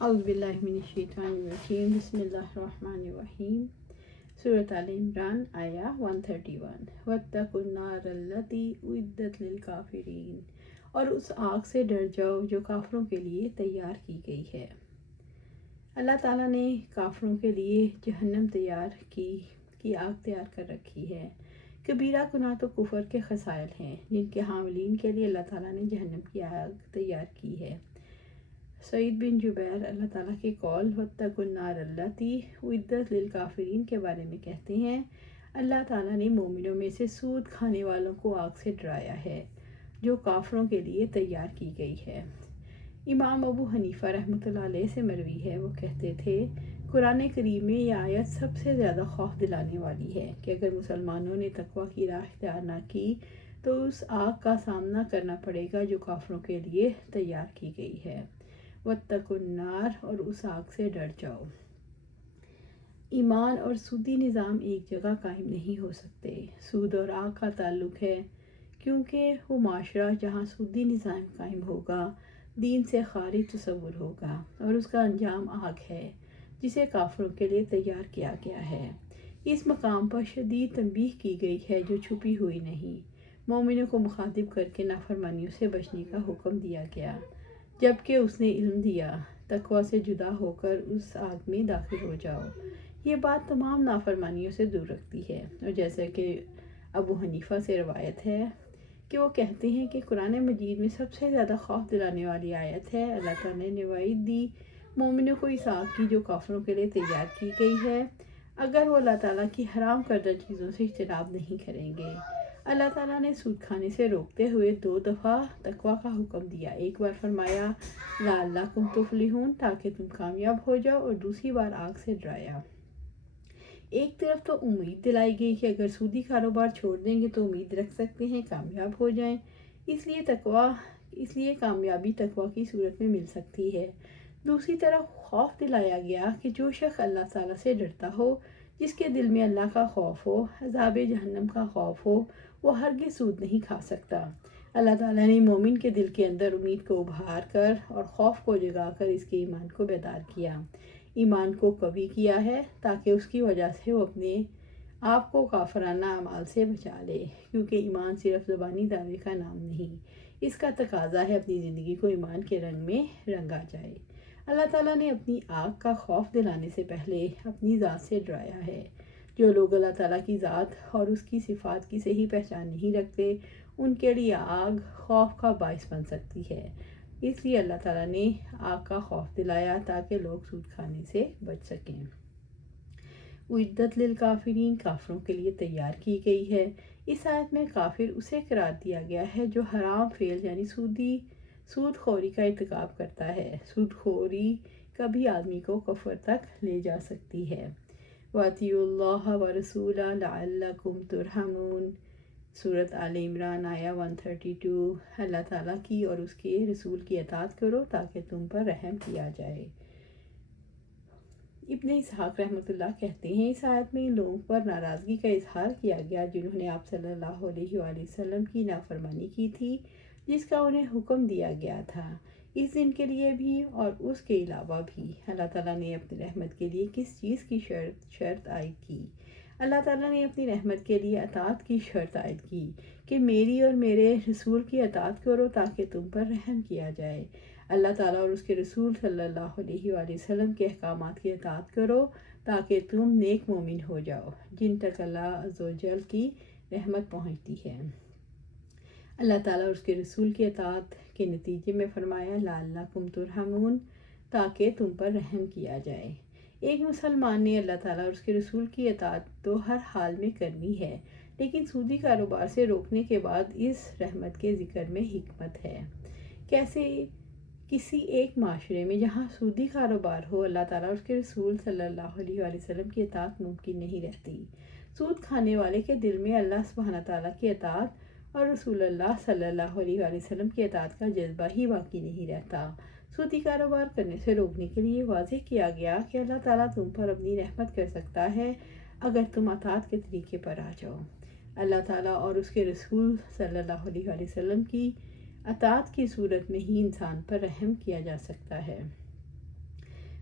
اعوذ باللہ من الشیطان الرجیم بسم اللہ الرحمن الرحیم۔ سورۃ آل عمران آیا 131۔ واتقوا النار التی اعدت للکافرین، اور اس آگ سے ڈر جاؤ جو کافروں کے لیے تیار کی گئی ہے۔ اللہ تعالیٰ نے کافروں کے لیے جہنم تیار کی آگ تیار کر رکھی ہے۔ کبیرہ گناہ تو کفر کے خصائل ہیں جن کے حاملین کے لیے اللہ تعالیٰ نے جہنم کی آگ تیار کی ہے۔ سعید بن جبیر اللہ تعالیٰ کے قول واتقوا النار التی اعدت للکافرین کے بارے میں کہتے ہیں، اللہ تعالیٰ نے مومنوں میں سے سود کھانے والوں کو آگ سے ڈرایا ہے جو کافروں کے لیے تیار کی گئی ہے۔ امام ابو حنیفہ رحمۃ اللہ علیہ سے مروی ہے، وہ کہتے تھے قرآن کریم میں یہ آیت سب سے زیادہ خوف دلانے والی ہے کہ اگر مسلمانوں نے تقویٰ کی راہ اختیار نہ کی تو اس آگ کا سامنا کرنا پڑے گا جو کافروں کے لیے تیار کی گئی ہے۔ واتقوا النار، اور اس آگ سے ڈر جاؤ۔ ایمان اور سودی نظام ایک جگہ قائم نہیں ہو سکتے۔ سود اور آگ کا تعلق ہے کیونکہ وہ معاشرہ جہاں سودی نظام قائم ہوگا دین سے خارج تصور ہوگا اور اس کا انجام آگ ہے جسے کافروں کے لیے تیار کیا گیا ہے۔ اس مقام پر شدید تنبیہ کی گئی ہے جو چھپی ہوئی نہیں۔ مومنوں کو مخاطب کر کے نافرمانیوں سے بچنے کا حکم دیا گیا، جبکہ اس نے علم دیا تقویٰ سے جدا ہو کر اس آگ میں داخل ہو جاؤ۔ یہ بات تمام نافرمانیوں سے دور رکھتی ہے، اور جیسا کہ ابو حنیفہ سے روایت ہے کہ وہ کہتے ہیں کہ قرآن مجید میں سب سے زیادہ خوف دلانے والی آیت ہے۔ اللہ تعالیٰ نے وعید دی مومنوں کو اس آگ کی جو کافروں کے لیے تیار کی گئی ہے اگر وہ اللہ تعالیٰ کی حرام کردہ چیزوں سے اجتناب نہیں کریں گے۔ اللہ تعالیٰ نے سود کھانے سے روکتے ہوئے 2 دفعہ تقویٰ کا حکم دیا۔ ایک بار فرمایا لعلکم تفلحون، تاکہ تم کامیاب ہو جاؤ، اور دوسری بار آگ سے ڈرایا۔ ایک طرف تو امید دلائی گئی کہ اگر سودی کاروبار چھوڑ دیں گے تو امید رکھ سکتے ہیں کامیاب ہو جائیں، اس لیے کامیابی تقویٰ کی صورت میں مل سکتی ہے۔ دوسری طرف خوف دلایا گیا کہ جو شخص اللہ تعالیٰ سے ڈرتا ہو، جس کے دل میں اللہ کا خوف ہو، عذاب جہنم کا خوف ہو، وہ ہرگز سود نہیں کھا سکتا۔ اللہ تعالیٰ نے مومن کے دل کے اندر امید کو ابھار کر اور خوف کو جگا کر اس کے ایمان کو بیدار کیا، ایمان کو قوی کیا ہے تاکہ اس کی وجہ سے وہ اپنے آپ کو کافرانہ اعمال سے بچا لے، کیونکہ ایمان صرف زبانی دعوے کا نام نہیں، اس کا تقاضا ہے اپنی زندگی کو ایمان کے رنگ میں رنگا جائے۔ اللہ تعالیٰ نے اپنی آگ کا خوف دلانے سے پہلے اپنی ذات سے ڈرایا ہے۔ جو لوگ اللہ تعالیٰ کی ذات اور اس کی صفات کی صحیح پہچان نہیں رکھتے ان کے لیے آگ خوف کا باعث بن سکتی ہے، اس لیے اللہ تعالیٰ نے آگ کا خوف دلایا تاکہ لوگ سود کھانے سے بچ سکیں۔ اعدت للکافرین، کافروں کے لیے تیار کی گئی ہے۔ اس آیت میں کافر اسے قرار دیا گیا ہے جو حرام فعل یعنی سود خوری کا ارتکاب کرتا ہے۔ سود خوری کبھی آدمی کو کفر تک لے جا سکتی ہے۔ وَأَطِیعُوا اللَّهَ وَرَسُولَهُ لَعَلَّکُمْ تُرْحَمُونَ، سورۃ آل عمران آیا 132۔ اللہ تعالیٰ کی اور اس کے رسول کی اطاعت کرو تاکہ تم پر رحم کیا جائے۔ ابن اسحاق رحمۃ اللہ کہتے ہیں اس آیت میں ان لوگوں پر ناراضگی کا اظہار کیا گیا جنہوں نے آپ صلی اللہ علیہ وآلہ وسلم کی نافرمانی کی تھی جس کا انہیں حکم دیا گیا تھا، اس دن کے لیے بھی اور اس کے علاوہ بھی۔ اللہ تعالیٰ نے اپنی رحمت کے لیے کس چیز کی شرط عائد کی؟ اللہ تعالیٰ نے اپنی رحمت کے لیے اطاعت کی شرط عائد کی کہ میری اور میرے رسول کی اطاعت کرو تاکہ تم پر رحم کیا جائے۔ اللہ تعالیٰ اور اس کے رسول صلی اللہ علیہ وآلہ وسلم کے احکامات کی اطاعت کرو تاکہ تم نیک مومن ہو جاؤ جن تک اللہ عز و جل کی رحمت پہنچتی ہے۔ اللہ تعالیٰ اور اس کے رسول کی اطاعت کے نتیجے میں فرمایا لعلکم ترحمون، تاکہ تم پر رحم کیا جائے۔ ایک مسلمان نے اللہ تعالیٰ اور اس کے رسول کی اطاعت تو ہر حال میں کرنی ہے، لیکن سودی کاروبار سے روکنے کے بعد اس رحمت کے ذکر میں حکمت ہے۔ کیسے کسی ایک معاشرے میں جہاں سودی کاروبار ہو اللہ تعالیٰ اور اس کے رسول صلی اللہ علیہ وآلہ وسلم کی اطاعت ممکن نہیں رہتی۔ سود کھانے والے کے دل میں اللہ سبحانہ تعالیٰ کی اطاعت اور رسول اللہ صلی اللہ علیہ وآلہ وسلم کی اطاعت کا جذبہ ہی باقی نہیں رہتا۔ سودی کاروبار کرنے سے روکنے کے لیے واضح کیا گیا کہ اللہ تعالیٰ تم پر اپنی رحمت کر سکتا ہے اگر تم اطاعت کے طریقے پر آ جاؤ۔ اللہ تعالیٰ اور اس کے رسول صلی اللہ علیہ وآلہ وسلم کی اطاعت کی صورت میں ہی انسان پر رحم کیا جا سکتا ہے۔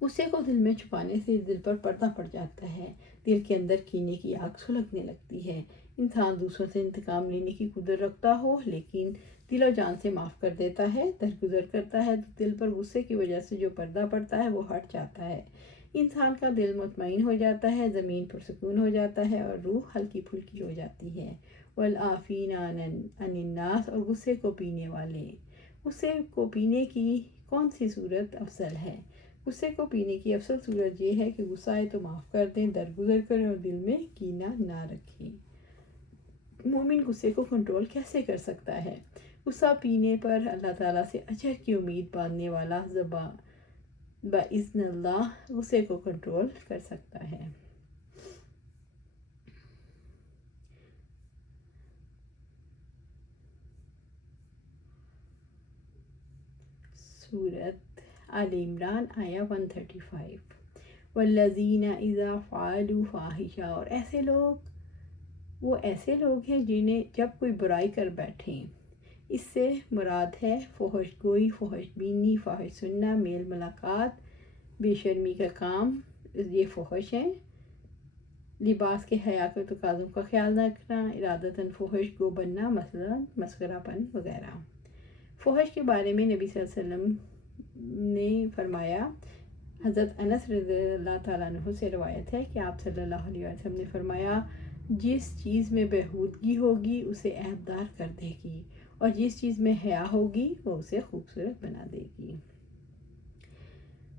غصے کو دل میں چھپانے سے دل پر پردہ پڑ جاتا ہے، دل کے اندر کینے کی آگ سلگنے لگتی ہے۔ انسان دوسروں سے انتقام لینے کی قدرت رکھتا ہو لیکن دل و جان سے معاف کر دیتا ہے، درگزر کرتا ہے، تو دل پر غصے کی وجہ سے جو پردہ پڑتا ہے وہ ہٹ جاتا ہے۔ انسان کا دل مطمئن ہو جاتا ہے، زمین پرسکون ہو جاتا ہے اور روح ہلکی پھلکی ہو جاتی ہے۔ والعافین عن الناس، اور غصے کو پینے والے۔ غصے کو پینے کی کون سی صورت افضل ہے؟ غصے کو پینے کی افضل صورت یہ ہے کہ غصہ آئے تو معاف کر دیں، درگزر کریں اور دل میں کینہ نہ رکھیں۔ مومن غصے کو کنٹرول کیسے کر سکتا ہے؟ غصہ پینے پر اللہ تعالیٰ سے اجر کی امید باندھنے والا باذن اللہ غصے کو کنٹرول کر سکتا ہے۔ سورت آل عمران آیا 135۔ والذین اذا فعلوا فاحشہ، اور وہ ایسے لوگ ہیں جنہیں جب کوئی برائی کر بیٹھیں، اس سے مراد ہے فحش گوئی، فحش بینی، فحش سننا، میل ملاقات، بے شرمی کا کام، یہ فحش ہیں۔ لباس کے حیا کے تقاضوں کا خیال نہ رکھنا، ارادتاً فحش گو بننا، مثلا مسخرہ پن وغیرہ۔ فحش کے بارے میں نبی صلی اللہ علیہ وسلم نے فرمایا، حضرت انس رضی اللہ تعالیٰ عنہ سے روایت ہے کہ آپ صلی اللہ علیہ وسلم نے فرمایا، جس چیز میں بہودگی ہوگی اسے عیبدار کر دے گی، اور جس چیز میں حیا ہوگی وہ اسے خوبصورت بنا دے گی۔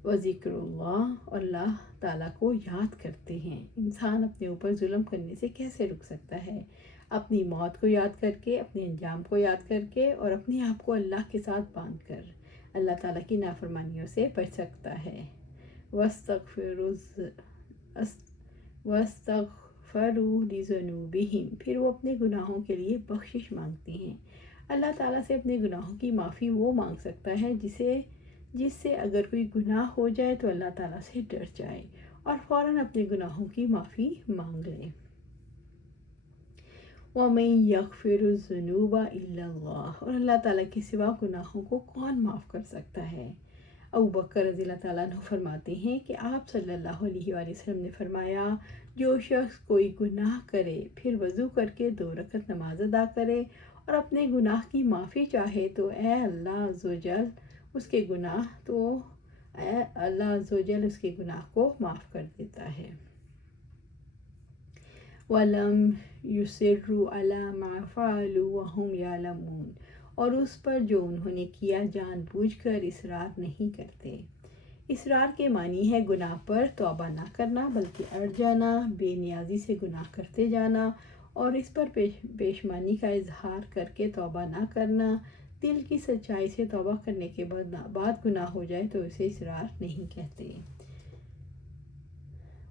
وذکر اللہ، اور اللہ تعالیٰ کو یاد کرتے ہیں۔ انسان اپنے اوپر ظلم کرنے سے کیسے رک سکتا ہے؟ اپنی موت کو یاد کر کے، اپنے انجام کو یاد کر کے، اور اپنے آپ کو اللہ کے ساتھ باندھ کر اللہ تعالیٰ کی نافرمانیوں سے بچ سکتا ہے۔ وَاسْتَغْفَرُوا لِذُنُوبِهِمْ، پھر وہ اپنے گناہوں کے لیے بخشش مانگتے ہیں۔ اللہ تعالیٰ سے اپنے گناہوں کی معافی وہ مانگ سکتا ہے جس سے اگر کوئی گناہ ہو جائے تو اللہ تعالیٰ سے ڈر جائے اور فوراً اپنے گناہوں کی معافی مانگ لے۔ وَمَن يَغْفِرُ الذُّنُوبَ إِلَّا اللَّهُ، اور اللہ تعالیٰ کے سوا گناہوں کو کون معاف کر سکتا ہے؟ ابو بکر رضی اللہ تعالیٰ عنہ فرماتے ہیں کہ آپ صلی اللہ علیہ وآلہ وسلم نے فرمایا، جو شخص کوئی گناہ کرے پھر وضو کر کے 2 رکعت نماز ادا کرے اور اپنے گناہ کی معافی چاہے تو اے اللہ عزوجل اس کے گناہ کو معاف کر دیتا ہے۔ وَلَمْ يُصِرُّوا عَلَىٰ مَا فَعَلُوا وَهُمْ يَعْلَمُونَ، اور اس پر جو انہوں نے کیا جان بوجھ کر اصرار نہیں کرتے۔ اصرار کے معنی ہے گناہ پر توبہ نہ کرنا بلکہ اڑ جانا، بے نیازی سے گناہ کرتے جانا اور اس پر پشیمانی کا اظہار کر کے توبہ نہ کرنا۔ دل کی سچائی سے توبہ کرنے کے بعد گناہ ہو جائے تو اسے اصرار نہیں کہتے۔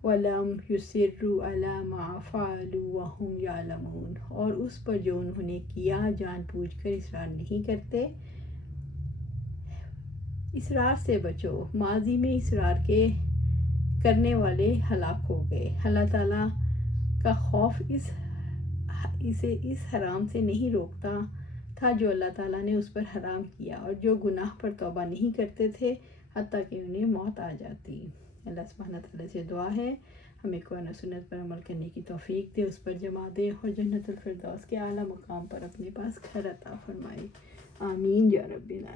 وَلَمْ يُصِرُّوا عَلَىٰ مَا فَعَلُوا وَهُمْ يَعْلَمُونَ، اور اس پر جو انہوں نے کیا جان بوجھ کر اصرار نہیں کرتے۔ اصرار سے بچو، ماضی میں اصرار کے کرنے والے ہلاک ہو گئے۔ اللہ تعالیٰ کا خوف اسے اس حرام سے نہیں روکتا تھا جو اللہ تعالیٰ نے اس پر حرام کیا، اور جو گناہ پر توبہ نہیں کرتے تھے حتیٰ کہ انہیں موت آ جاتی۔ اللہ سبحانہ تعالیٰ سے دعا ہے ہمیں قرآن و سنت پر عمل کرنے کی توفیق دے، اس پر جما دے اور جنت الفردوس کے اعلیٰ مقام پر اپنے پاس گھر عطا فرمائے۔ آمین یا رب العالمین۔